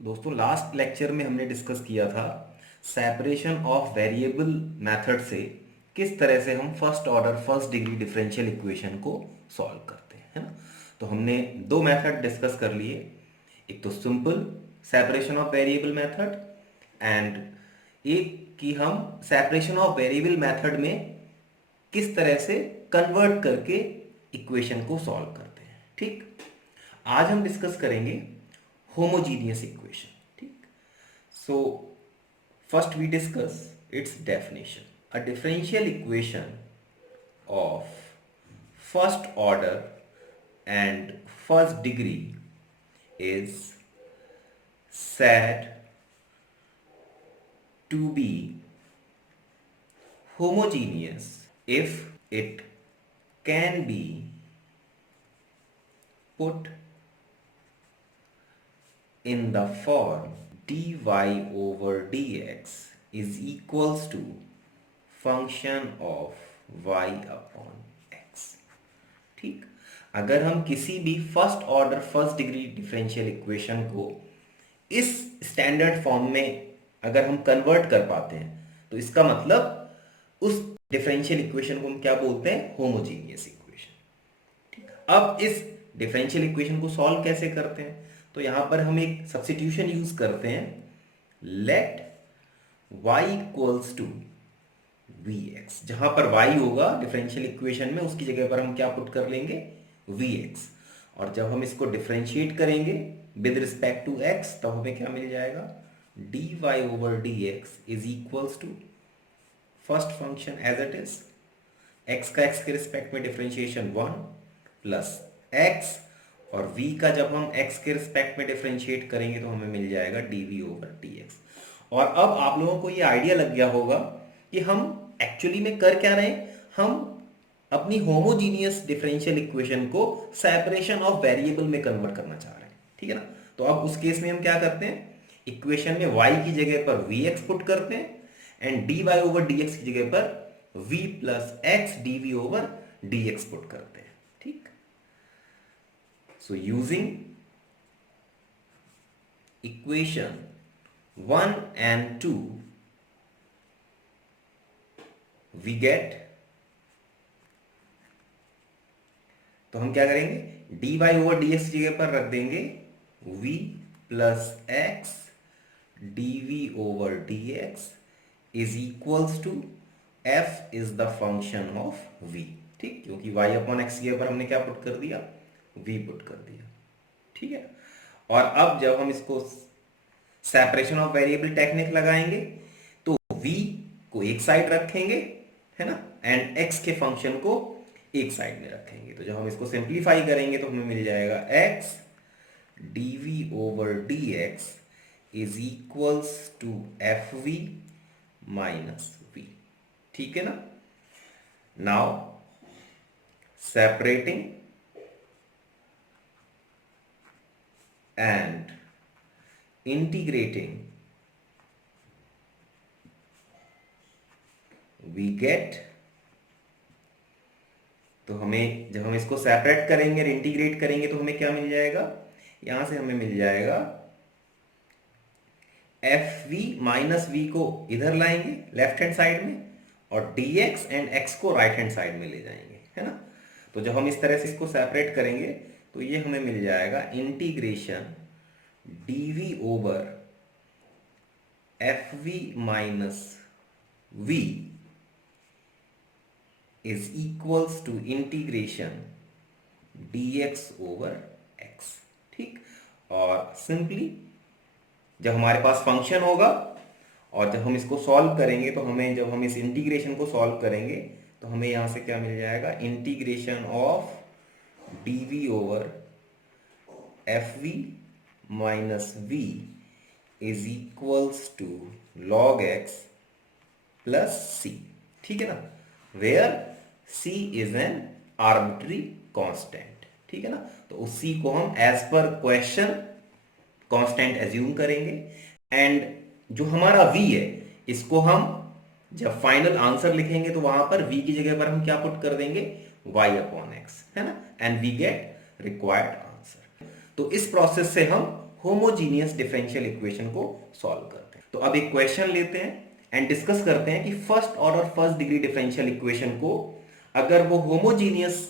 दोस्तों last lecture में हमने डिस्कस किया था सेपरेशन ऑफ वेरिएबल मेथड से किस तरह से हम first order first degree differential equation को सॉल्व करते हैं, है ना। तो हमने दो मेथड डिस्कस कर लिए, एक तो simple separation of variable method and एक कि हम सेपरेशन ऑफ वेरिएबल मेथड में किस तरह से कन्वर्ट करके इक्वेशन को सॉल्व करते हैं। ठीक, आज हम डिस्कस करेंगे होमोजीनियस इक्वेशन। ठीक, so first we discuss its definition. A differential equation of first order and first degree is said to be homogeneous if it can be put in the form dy over dx is equals to function of y upon x। ठीक, अगर हम किसी भी first order first degree differential equation को इस standard form में अगर हम कन्वर्ट कर पाते हैं तो इसका मतलब उस डिफरेंशियल इक्वेशन को हम क्या बोलते हैं, होमोजीनियस इक्वेशन। ठीक, अब इस डिफरेंशियल इक्वेशन को सॉल्व कैसे करते हैं, तो यहां पर हम एक सब्स्टिट्यूशन यूज करते हैं, let y equals to vx। जहां पर y होगा डिफरेंशियल इक्वेशन में, उसकी जगह पर हम क्या पुट कर लेंगे, vx। और जब हम इसको डिफरेंशिएट करेंगे विद रिस्पेक्ट टू x तब हमें क्या मिल जाएगा, dy over dx is equals to first function as it is x का x के रिस्पेक्ट में डिफरेंशिएशन 1 प्लस x, और v का जब हम x के रिस्पेक्ट में डिफरेंशिएट करेंगे तो हमें मिल जाएगा dv over dx। और अब आप लोगों को ये आइडिया लग गया होगा कि हम एक्चुअली में कर क्या रहे हैं, हम अपनी होमोजीनियस डिफरेंशियल इक्वेशन को सेपरेशन ऑफ वेरिएबल में कन्वर्ट करना चाह रहे हैं। ठीक है ना। तो अब उस केस में हम क्या करते हैं, इक्वेशन में y की जगह पर vx पुट करते हैं एंड dy ओवर dx की जगह पर v plus x dv over dx put करते हैं। ठीक, so using equation 1 and 2 we get, तो हम क्या करेंगे, dy ओवर dx की जगह पर रख देंगे v plus x dv over dx is equals to f is the function of v। ठीक, क्योंकि y अपॉन x की जगह पर हमने क्या पुट कर दिया, v पुट कर दिया। ठीक है, और अब जब हम इसको सेपरेशन ऑफ वेरिएबल टेक्निक लगाएंगे तो v को एक साइड रखेंगे, है ना, एंड x के फंक्शन को एक साइड में रखेंगे। तो जब हम इसको सिंप्लीफाई करेंगे तो हमें मिल जाएगा x dv over dx is equals to fv minus v। ठीक है ना। Now separating and integrating we get, तो हमें जब हम इसको सेपरेट करेंगे और इंटीग्रेट करेंगे तो हमें क्या मिल जाएगा, यहां से हमें मिल जाएगा एफ वी माइनस वी को इधर लाएंगे लेफ्ट हैंड साइड में और dx एंड x को राइट हैंड साइड में ले जाएंगे, है ना। तो जब हम इस तरह से इसको सेपरेट करेंगे तो ये हमें मिल जाएगा integration dv over f v minus v is equals to integration dx over x। ठीक, और सिंपली जब हमारे पास फंक्शन होगा और जब हम इसको सॉल्व करेंगे तो हमें, जब हम इस इंटीग्रेशन को सॉल्व करेंगे तो हमें यहां से क्या मिल जाएगा, integration of dv over f v minus v is equals to log x plus c। ठीक है ना, where c is an arbitrary constant. ठीक है ना, तो उस c को हम एज पर क्वेश्चन कांस्टेंट एज्यूम करेंगे एंड जो हमारा v है इसको हम जब फाइनल आंसर लिखेंगे तो वहां पर v की जगह पर हम क्या पुट कर देंगे, y अपॉन x, है ना, and we get required answer. तो इस प्रोसेस से हम होमोजीनियस डिफरेंशियल इक्वेशन को सॉल्व करते हैं। तो अब एक क्वेश्चन लेते हैं एंड डिस्कस करते हैं कि first order first degree differential equation को अगर वो होमोजीनियस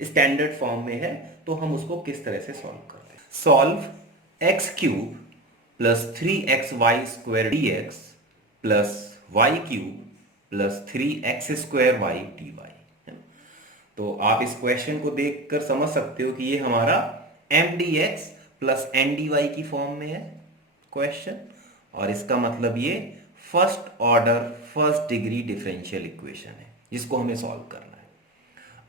स्टैंडर्ड फॉर्म में है तो हम उसको किस तरह से सॉल्व करते हैं। Solve x cube plus 3xy² dx plus y cube plus 3x² y dy। तो आप इस क्वेश्चन को देखकर समझ सकते हो कि ये हमारा mdx प्लस ndy की फॉर्म में है क्वेश्चन, और इसका मतलब ये first order first degree differential equation है जिसको हमें सॉल्व करना है।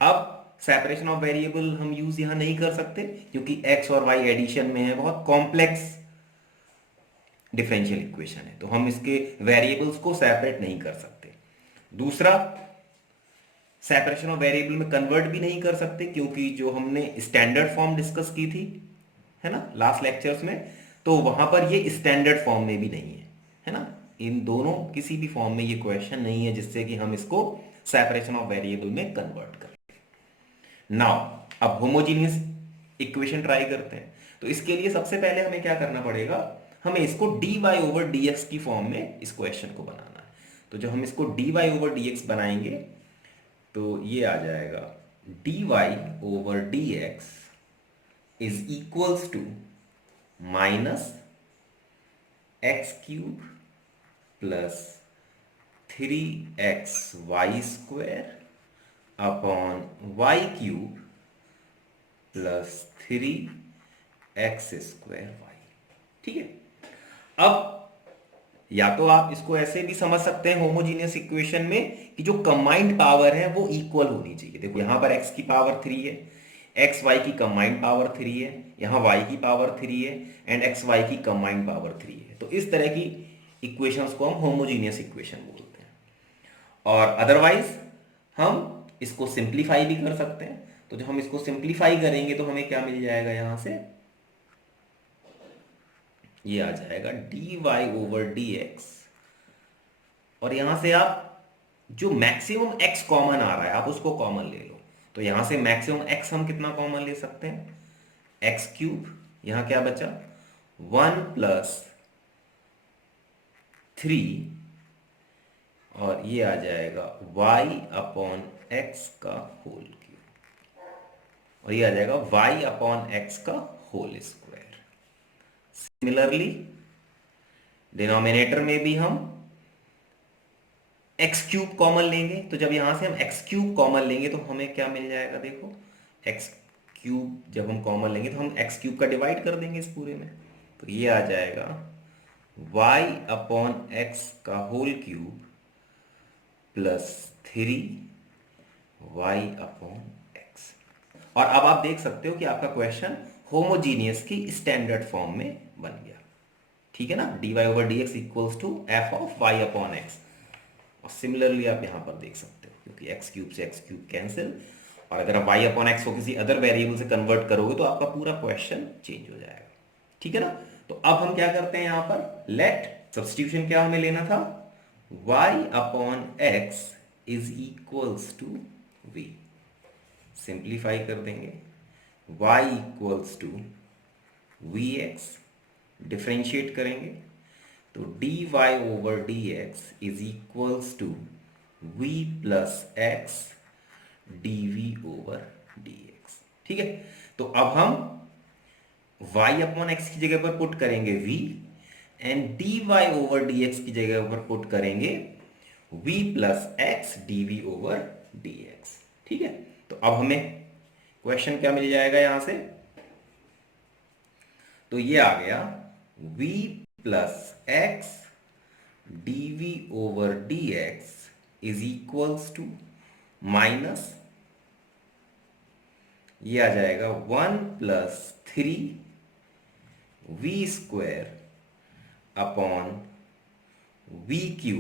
अब सेपरेशन ऑफ वेरिएबल हम यूज यहां नहीं कर सकते क्योंकि x और y एडिशन में है, बहुत कॉम्प्लेक्स डिफरेंशियल इक्वेशन है, तो हम इसके वेरिएबल्स को सेपरेट नहीं कर सकते। दूसरा, सेपरेशन ऑफ वेरिएबल में कन्वर्ट भी नहीं कर सकते क्योंकि जो हमने स्टैंडर्ड फॉर्म डिस्कस की थी है ना लास्ट लेक्चर्स में, तो वहां पर ये स्टैंडर्ड फॉर्म में भी नहीं है ना। इन दोनों किसी भी फॉर्म में ये क्वेश्चन नहीं है जिससे कि हम इसको सेपरेशन ऑफ वेरिएबल में कन्वर्ट करें। नाउ अब होमोजीनियस इक्वेशन ट्राई करते हैं। तो इसके लिए सबसे पहले हमें क्या करना पड़ेगा, हमें इसको dy/dx की फॉर्म में इस क्वेश्चन को बनाना है। तो जब हम इसको dy/dx बनाएंगे तो ये आ जाएगा dy/dx is equals to minus x³ प्लस 3xy² upon y³ plus 3x² y। ठीक है। अब या तो आप इसको ऐसे भी समझ सकते हैं होमोजीनियस इक्वेशन में कि जो कंबाइंड पावर है वो इक्वल होनी चाहिए। देखो यहां पर x की पावर 3 है, एक्स वाई की कंबाइंड पावर 3 है, यहाँ y की पावर 3 है एंड एक्स वाई की कंबाइंड पावर 3 है। तो इस तरह की इक्वेशंस को हम होमोजीनियस इक्वेशन बोलते हैं। और अदरवाइज हम इसको सिंप्लीफाई भी कर सकते हैं। तो जब हम इसको सिंप्लीफाई करेंगे तो हमें क्या मिल जाएगा, यहां से ये आ जाएगा dy/dx, और यहां से आप जो मैक्सिमम x कॉमन आ रहा है आप उसको कॉमन ले लो। तो यहां से मैक्सिमम x हम कितना कॉमन ले सकते हैं, x³, यहां क्या बचा 1 प्लस 3, और ये आ जाएगा y/x का होल क्यूब, और ये आ जाएगा y/x का होल स्क्वायर। सिमिलरली डिनोमिनेटर में भी हम x³ कॉमन लेंगे। तो जब यहां से हम x³ कॉमन लेंगे तो हमें क्या मिल जाएगा, देखो x³ जब हम कॉमन लेंगे तो हम x³ का डिवाइड कर देंगे इस पूरे में। तो ये आ जाएगा y/x का होल क्यूब प्लस 3y/x। और अब आप देख सकते हो कि आपका क्वेश्चन होमोजीनियस की स्टैंडर्ड फॉर्म में बन गया। ठीक है ना, dy/dx equals to f of y/x। और सिमिलरली आप यहां पर देख सकते हो क्योंकि x³ से x³ कैंसिल, और अगर आप y/x को किसी अदर वेरिएबल से कन्वर्ट करोगे तो आपका पूरा क्वेश्चन चेंज हो जाएगा। ठीक है ना। तो अब हम क्या करते हैं, यहां पर लेट सब्स्टिट्यूशन क्या हमें लेना था, y/x is equals to v। Simplify कर देंगे, y equals to vx, differentiate करेंगे तो dy/dx is equals to v plus x dv/dx। ठीक है। तो अब हम y/x की जगह पर पुट करेंगे v एंड dy/dx की जगह पर पुट करेंगे v प्लस x dv/dx। ठीक है। तो अब हमें क्वेश्चन क्या मिल जाएगा यहां से, तो ये आ गया v plus x dv/dx is equals to minus, ये आ जाएगा 1 plus 3v² upon v³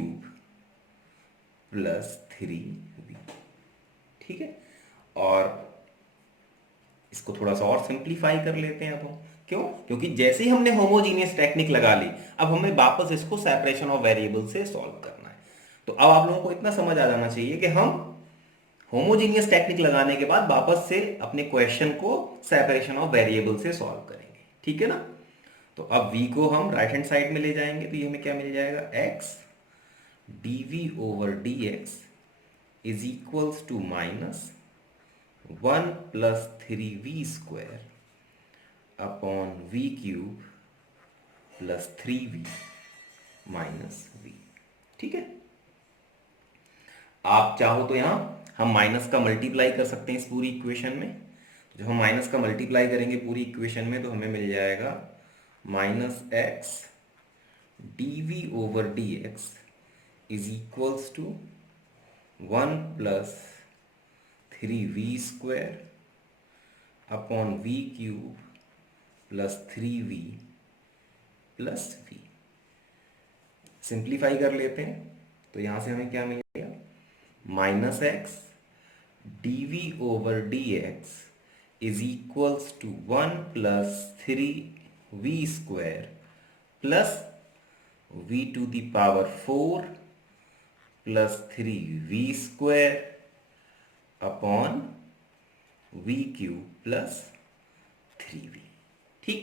plus 3v। ठीक है। और इसको थोड़ा सा और सिंप्लीफाई कर लेते हैं अब हम। क्यों? क्योंकि जैसे ही हमने होमोजीनियस टेक्निक लगा ली अब हमें वापस इसको सेपरेशन ऑफ वेरिएबल से सॉल्व करना है। तो अब आप लोगों को इतना समझ आ जाना चाहिए कि हम होमोजीनियस टेक्निक लगाने के बाद वापस से अपने क्वेश्चन को सेपरेशन ऑफ वेरिएबल से सॉल्व करेंगे। ठीक है ना। तो अब v को हम राइट हैंड साइड में ले जाएंगे तो ये हमें क्या मिल जाएगा, x dv/dx is equals to -1 + 3v² upon v³ + 3v - v। ठीक है, आप चाहो तो यहां हम माइनस का मल्टीप्लाई कर सकते हैं इस पूरी इक्वेशन में। तो जब हम माइनस का मल्टीप्लाई करेंगे पूरी इक्वेशन में तो हमें मिल जाएगा -x dv/dx is equals to 1 + 3v² upon v³ + 3v + v। Simplify कर लेते हैं तो यहां से हमें क्या मिलेगा, -x dv/dx is equals to 1 + 3v² plus v⁴ + 3v² upon v³ + 3v। ठीक,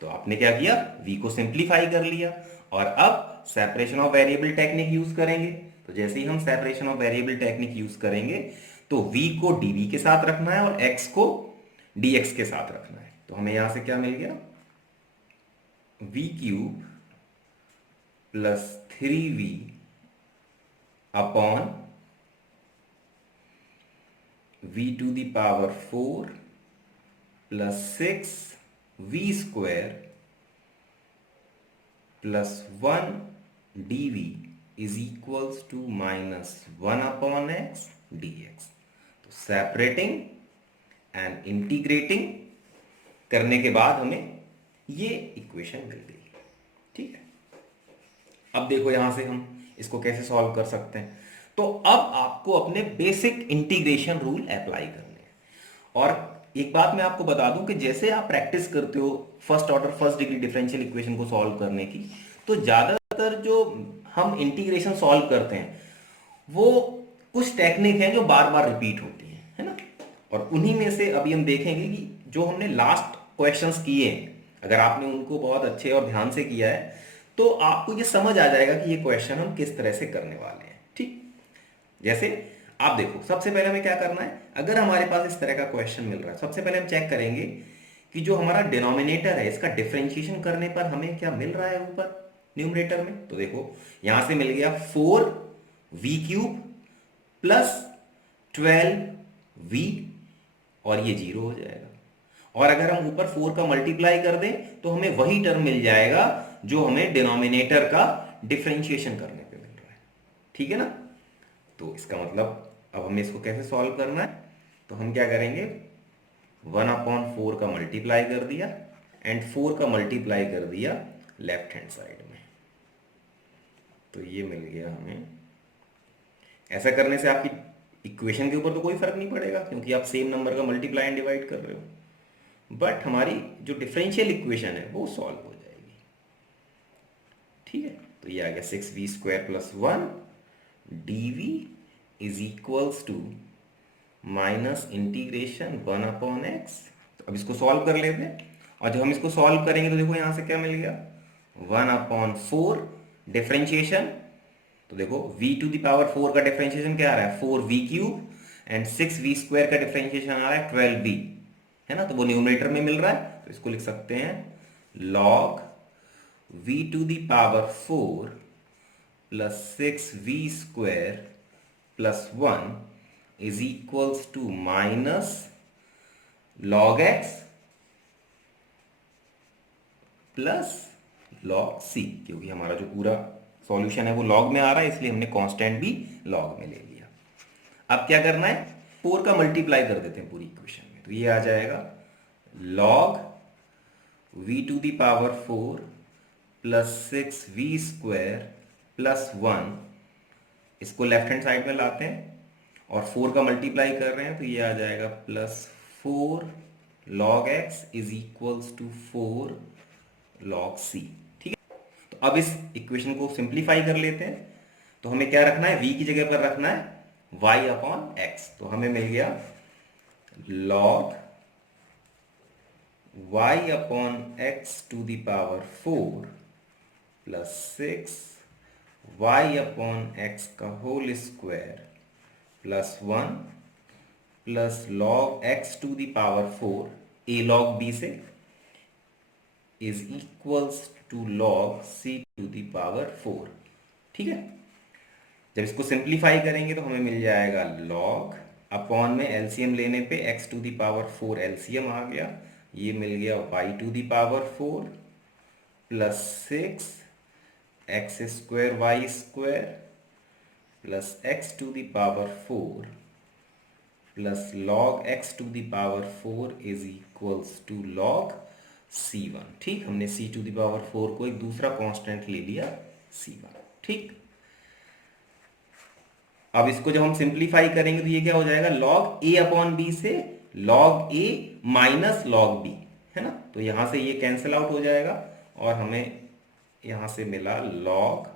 तो आपने क्या किया, v को सिंप्लीफाई कर लिया और अब separation of variable technique use करेंगे। तो जैसे ही हम separation of variable technique use करेंगे तो v को dv के साथ रखना है और x को dx के साथ रखना है। तो हमें यहां से क्या मिल गया, v³ + 3v upon v⁴ + 6v² + 1 dv is equals to -1/x dx। तो सेपरेटिंग एंड इंटीग्रेटिंग करने के बाद हमें ये इक्वेशन मिल गई। ठीक है, अब देखो यहां से हम इसको कैसे सॉल्व कर सकते हैं। तो अब आपको अपने बेसिक इंटीग्रेशन रूल अप्लाई करने हैं। और एक बात मैं आपको बता दूं कि जैसे आप प्रैक्टिस करते हो first order first degree differential equation को सॉल्व करने की, तो ज्यादातर जो हम इंटीग्रेशन सॉल्व करते हैं वो कुछ टेक्निक हैं जो बार बार रिपीट होती हैं, है ना। और उन्हीं में से अभी हम देखेंगे कि जो हमने लास्ट क्वेश्चंस किए हैं, अगर आपने उनको बहुत अच्छे और ध्यान से किया है तो आपको ये समझ आ जाएगा कि ये क्वेश्चन हम किस तरह से करने वाले हैं। ठीक, जैसे आप देखो, सबसे पहले हमें क्या करना है, अगर हमारे पास इस तरह का क्वेश्चन मिल रहा है, सबसे पहले हम चेक करेंगे कि जो हमारा डिनोमिनेटर है इसका डिफरेंशिएशन करने पर हमें क्या मिल रहा है ऊपर न्यूमरेटर में। तो देखो यहां से मिल गया 4v³ + 12v और ये 0 हो जाएगा। और अगर हम ऊपर 4 का मल्टीप्लाई कर दें तो हमें वही टर्म मिल जाएगा जो हमें डिनोमिनेटर का डिफरेंशिएशन करने पे मिल रहा है। ठीक है ना। तो इसका मतलब अब हमें इसको कैसे सॉल्व करना है, तो हम क्या करेंगे, 1/4 का मल्टीप्लाई कर दिया एंड 4 का मल्टीप्लाई कर दिया लेफ्ट हैंड साइड में, तो ये मिल गया हमें। ऐसा करने से आपकी इक्वेशन के ऊपर तो कोई फर्क नहीं पड़ेगा क्योंकि आप सेम नंबर का मल्टीप्लाई एंड डिवाइड कर रहे हो, बट हमारी जो डिफरेंशियल इक्वेशन है वो सॉल्व हो जाएगी। ठीक है, तो ये आ गया 6v² + 1 dv is equals to -1/x। तो अब इसको सॉल्व कर लेते हैं और जब हम इसको सॉल्व करेंगे तो देखो यहां से क्या मिल गया, 1/4 डिफरेंशिएशन। तो देखो v⁴ का डिफरेंशिएशन क्या आ रहा है, 4v³ एंड 6v² का डिफरेंशिएशन आ रहा है 12v, है ना। तो वो न्यूमरेटर में मिल रहा है तो इसको लिख सकते हैं log v⁴ + 6v² + 1 is equals to -log x plus log c, क्योंकि हमारा जो पूरा सॉल्यूशन है वो लॉग में आ रहा है इसलिए हमने कांस्टेंट भी लॉग में ले लिया। अब क्या करना है, 4 का मल्टीप्लाई कर देते हैं पूरी इक्वेशन में, तो ये आ जाएगा log v⁴ + 6v² + 1, इसको लेफ्ट हैंड साइड में लाते हैं और 4 का मल्टीप्लाई कर रहे हैं तो ये आ जाएगा +4 log x is equals to 4 log c। ठीक है, तो अब इस इक्वेशन को सिंप्लीफाई कर लेते हैं। तो हमें क्या रखना है, v की जगह पर रखना है y/x। तो हमें मिल गया log y अपॉन x to the power 4 plus 6 y अपॉन x का whole square plus 1 plus log x to the power 4 a log b से is equals to log c to the power 4। ठीक है, जब इसको सिंप्लीफाई करेंगे तो हमें मिल जाएगा लॉग अपॉन में एलसीएम लेने पे x to the power 4 LCM आ गया, ये मिल गया y to the power 4 plus 6 x square y square plus x to the power 4 plus log x to the power 4 is equals to log c1। ठीक, हमने c to the power 4 को एक दूसरा कांस्टेंट ले लिया c1। ठीक, अब इसको जब हम सिंप्लीफाई करेंगे तो ये क्या हो जाएगा, लॉग a अपॉन बी से log a minus log b, है ना। तो यहां से ये कैंसिल आउट हो जाएगा और हमें यहां से मिला log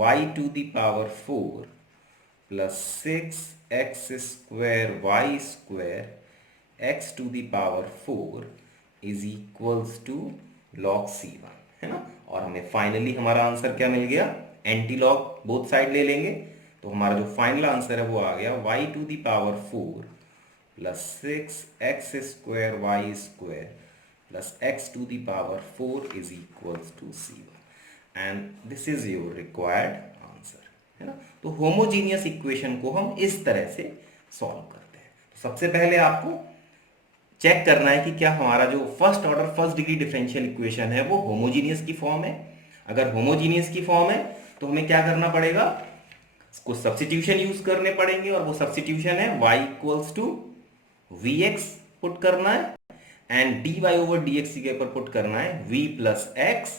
y to the power 4 plus 6 x square y square x to the power 4 is equals to log c1, है ना। और हमें फाइनली हमारा आंसर क्या मिल गया, एंटी लॉग बोथ साइड ले लेंगे तो हमारा जो फाइनल आंसर है वो आ गया y to the power 4 plus 6 x square y square plus x to the power 4 is equals to c1 and this is your required answer, है ना। तो होमोजीनियस इक्वेशन को हम इस तरह से सॉल्व करते हैं। तो सबसे पहले आपको चेक करना है कि क्या हमारा जो first order first degree differential equation है वो होमोजीनियस की फॉर्म है। अगर होमोजीनियस की फॉर्म है तो हमें क्या करना पड़ेगा, कुछ सब्स्टिट्यूशन यूज करने पड़ेंगे और वो सब्स्टिट्यूशन है y equals to vx put करना है एंड dy ओवर dx के ऊपर पुट करना है v plus x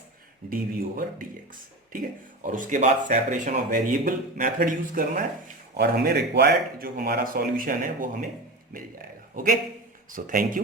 dv over dx। ठीक है, और उसके बाद separation of variable method use करना है और हमें रिक्वायर्ड जो हमारा सॉल्यूशन है वो हमें मिल जाएगा। Okay, so thank you.